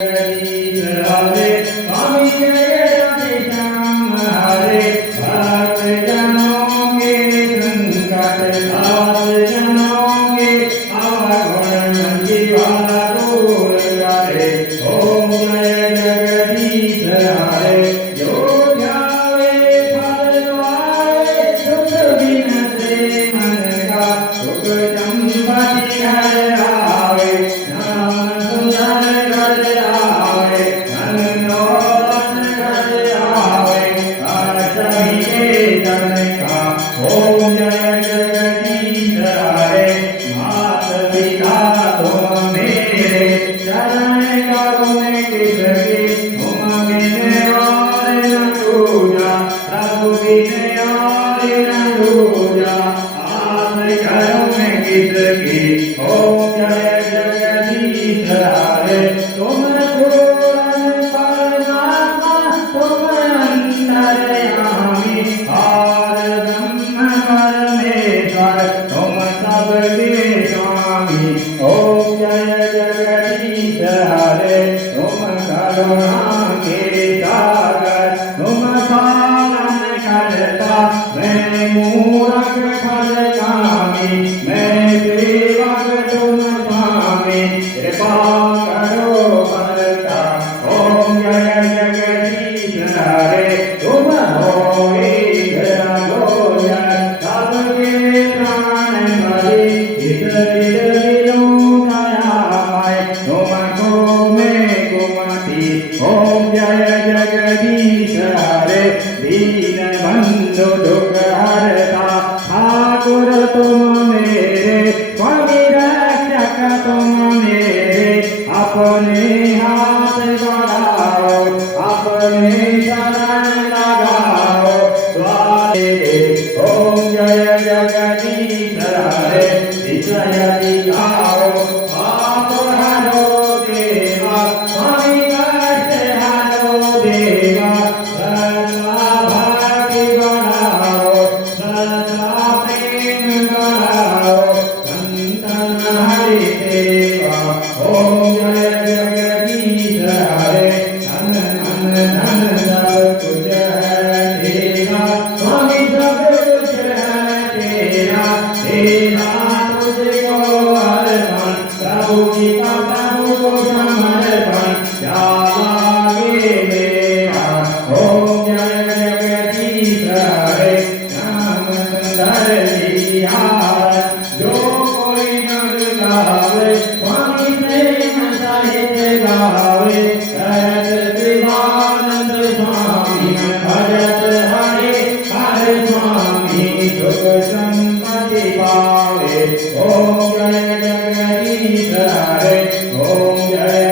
Hare Hare Swami Jai Radhe Shyam Hare Bhakta Janon ke Sankat Saat Janon ke Avar Manjivala Dur Kare Om Jai Jagadish Hare Jo Jave Phal Dware Sukh Bin Se Man Ka Sukh Champati Har Aave Nam Sundar Om Jai Jagadish Hare Mat Pita तुम मेरे चरण करुण किसके तुम बिन और न दूजा प्रभु बिन और न दूजा आस करुण किसके ओम जय जगदीश हरे तुम पूर्ण परमात्मा तुम अंतर्यामी और ब्रह्म परमेश्वर तुम सबके स्वामी ओम जय जगदीश हरे तुम करुणा के सागर तुम पालन करता मैं मूरख फलकामी मैं सेवक तुम स्वामी कृपा करो भरता ओम जय जगदीश हरे तुम हो सबके प्राण भरे इस ओम जय जगदीश हरे दीन बंधु दुख हरता ठाकुर तुम मेरे स्वामी रक्षक तुम मेरे अपने हाथ बढ़ाओ अपने शरण लगाओ द्वारे ओम जय जगदीश हरे विजय दिखाओ आप हरो देवा स्वामी देवा सदा भक्ति बढ़ाओ सदा प्रेम बढ़ाओ संतन हरि देवा ओम जय जगदीश हरे धन धन धन सब कुछ है तेरा स्वामी सब कुछ है तेरा तेरा तुझको अर्पण प्रभु जी का प्रभु को समर्पण ओम जय जगदीश हरे श्याम सुंदर लिहार जो कोई नर गावे स्वामी प्रेम सहित गावे करत शिवानंद स्वामी भजत हरे हरे स्वामी सुख संपत्ति पावे ओम जय जगदीश हरे ओम जय